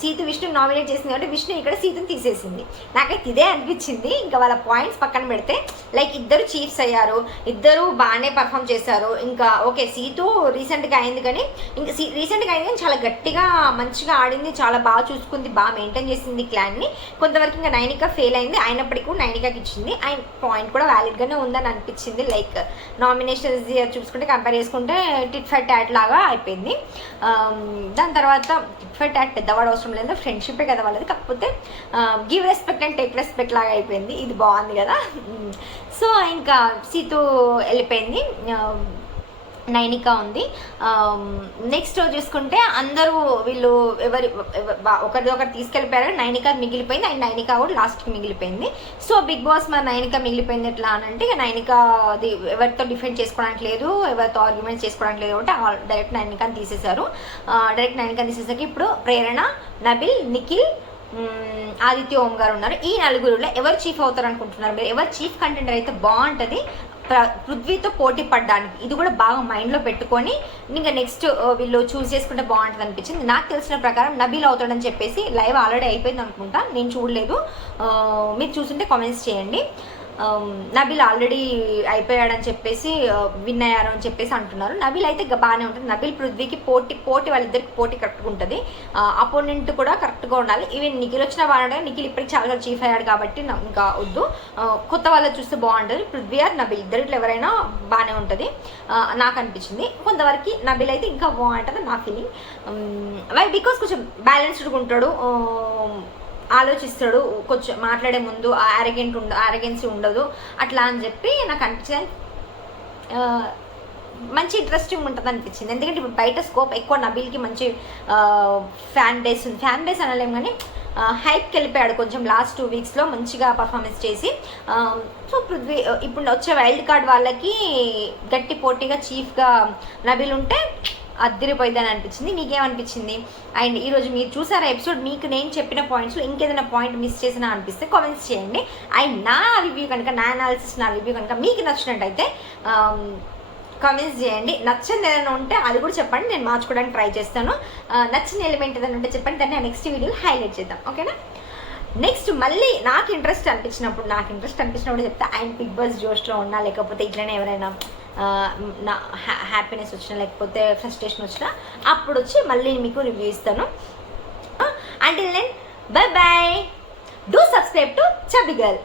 సీతు విష్ణు నామినేట్ చేసింది కాబట్టి విష్ణు ఇక్కడ సీతుని తీసేసింది. నాకైతే ఇదే అనిపించింది. ఇంకా వాళ్ళ పాయింట్స్ పక్కన పెడితే లైక్ ఇద్దరు చీఫ్స్ అయ్యారు. ఇద్దరు బాగానే పర్ఫామ్ చేశారు. ఇంకా ఓకే సీతు రీసెంట్గా అయింది కానీ ఇంకా సీ రీసెంట్గా అయింది కానీ చాలా గట్టిగా మంచిగా ఆడింది. చాలా బాగా చూసుకుంది. బాగా మెయింటైన్ చేసింది క్లాన్ని కొంతవరకు ఇంకా నైనిక ఫెయిల్ అయింది. అయినప్పటికీ కూడా నైనికాకి ఇచ్చింది. ఆయన పాయింట్ కూడా వ్యాలిడ్గానే ఉందని అనిపించింది. లైక్ నామినేషన్స్ చూసుకుంటే కంపేర్ చేసుకుంటే టిట్ ఫైట్ ట్యాట్ లాగా అయిపోయింది. ఉంటుంది దాని తర్వాత ఫెట్ యాక్ట్ పెద్దవాడు అవసరం లేదు ఫ్రెండ్షిపే కదా వాళ్ళది. కాకపోతే give respect and take respect లాగా అయిపోయింది. ఇది బాగుంది కదా. సో ఇంకా సీతు వెళ్ళిపోయింది. నైనిక ఉంది. నెక్స్ట్ చూసుకుంటే అందరూ వీళ్ళు ఎవరి ఒకరిది ఒకరు తీసుకెళ్ళిపోయారు. నైనిక మిగిలిపోయింది. అండ్ నైనిక కూడా లాస్ట్కి మిగిలిపోయింది. సో బిగ్ బాస్ మరి నైనిక మిగిలిపోయింది ఎట్లా అని అంటే ఇక నైనిక అది ఎవరితో డిఫెండ్ చేసుకోవడానికి లేదు ఎవరితో ఆర్గ్యుమెంట్స్ చేసుకోవడానికి లేదు అంటే డైరెక్ట్ నైనికాని తీసేశారు. డైరెక్ట్ నైనికాని తీసేసాక ఇప్పుడు ప్రేరణ నబిల్ నిఖిల్ ఆదిత్య ఓం గారు ఉన్నారు. ఈ నలుగురులో ఎవరు చీఫ్ అవుతారు అనుకుంటున్నారు మీరు? ఎవరు చీఫ్ కంటెంటర్ అయితే బాగుంటుంది. పృథ్వీతో పోటీ పడడానికి. ఇది కూడా బాగా మైండ్లో పెట్టుకొని ఇంకా నెక్స్ట్ వీళ్ళు చూస్ చేసుకుంటే బాగుంటుంది అనిపించింది. నాకు తెలిసిన ప్రకారం నబీల్ అవుతాడని చెప్పేసి లైవ్ ఆల్రెడీ అయిపోయింది అనుకుంటా. నేను చూడలేదు. మీరు చూసుంటే కామెంట్స్ చేయండి. Um, నబిల్ ఆల్రెడీ అయిపోయాడని చెప్పేసి uh, విన్ అయ్యారు అని చెప్పేసి అంటున్నారు. నబిల్ అయితే బాగానే ఉంటుంది. నబిల్ పృథ్వీకి పోటీ పోటీ వాళ్ళిద్దరికి పోటీ కరెక్ట్గా ఉంటుంది. అపోనెంట్ కూడా కరెక్ట్గా ఉండాలి. ఈవెన్ నిఖిల్ వచ్చిన వాడు నిఖిల్ ఇప్పటికి చాలా చీఫ్ అయ్యాడు కాబట్టి ఇంకా వద్దు. కొత్త వాళ్ళు చూస్తే బాగుంటుంది. పృథ్వీ ఆర్ నబిల్ ఇద్దరిట్లో ఎవరైనా బాగానే ఉంటుంది. నాకు అనిపించింది. కొంతవరకు నబిల్ అయితే ఇంకా బాగుంటుంది నా ఫీలింగ్. Um, వై బికాస్ కొంచెం బ్యాలెన్స్డ్గా ఉంటాడు. Um, ఆలోచిస్తాడు కొంచెం మాట్లాడే ముందు ఆరగెంట్ ఉండ ఆరగెన్సీ ఉండదు. అట్లా అని చెప్పి నాకు అనిపించింది. మంచి ఇంట్రెస్టింగ్ ఉంటుంది అనిపించింది. ఎందుకంటే ఇప్పుడు బయట స్కోప్ ఎక్కువ నబీల్కి మంచి ఫ్యాన్ బేస్ ఉంది. ఫ్యాన్ బేస్ అనలేం కానీ హైప్కి వెళ్ళిపోయాడు కొంచెం లాస్ట్ టూ వీక్స్లో మంచిగా పర్ఫార్మెన్స్ చేసి. సో పృథ్వీ ఇప్పుడు వచ్చే వైల్డ్ కార్డ్ వాళ్ళకి గట్టి పోటీగా చీఫ్గా నబీల్ ఉంటే అద్దరిపోయిందని అనిపించింది. మీకేమనిపించింది? అండ్ ఈరోజు మీరు చూసారా ఎపిసోడ్? మీకు నేను చెప్పిన పాయింట్స్లో ఇంకేదైనా పాయింట్ మిస్ చేసినా అనిపిస్తే కామెంట్స్ చేయండి. అండ్ నా రివ్యూ కనుక నా అనాలిసిస్ నా రివ్యూ కనుక మీకు నచ్చినట్టయితే కామెంట్స్ చేయండి. నచ్చింది ఏదైనా ఉంటే అది కూడా చెప్పండి. నేను మార్చుకోవడానికి ట్రై చేస్తాను. నచ్చిన ఎలిమెంట్ ఏదైనా ఉంటే చెప్పండి. దాన్ని నెక్స్ట్ వీడియోలో హైలైట్ చేద్దాం. ఓకేనా నెక్స్ట్ మళ్ళీ నాకు ఇంట్రెస్ట్ అనిపించినప్పుడు నాకు ఇంట్రెస్ట్ అనిపించినప్పుడు చెప్తే ఆయన బిగ్ బాస్ జోష్లో ఉన్నా లేకపోతే ఇట్లనే ఎవరైనా నా హ్యాపీనెస్ వచ్చినా లేకపోతే ఫ్రస్ట్రేషన్ వచ్చినా అప్పుడు వచ్చి మళ్ళీ మీకు రివ్యూ ఇస్తాను. Until then bye bye do subscribe to chubby girl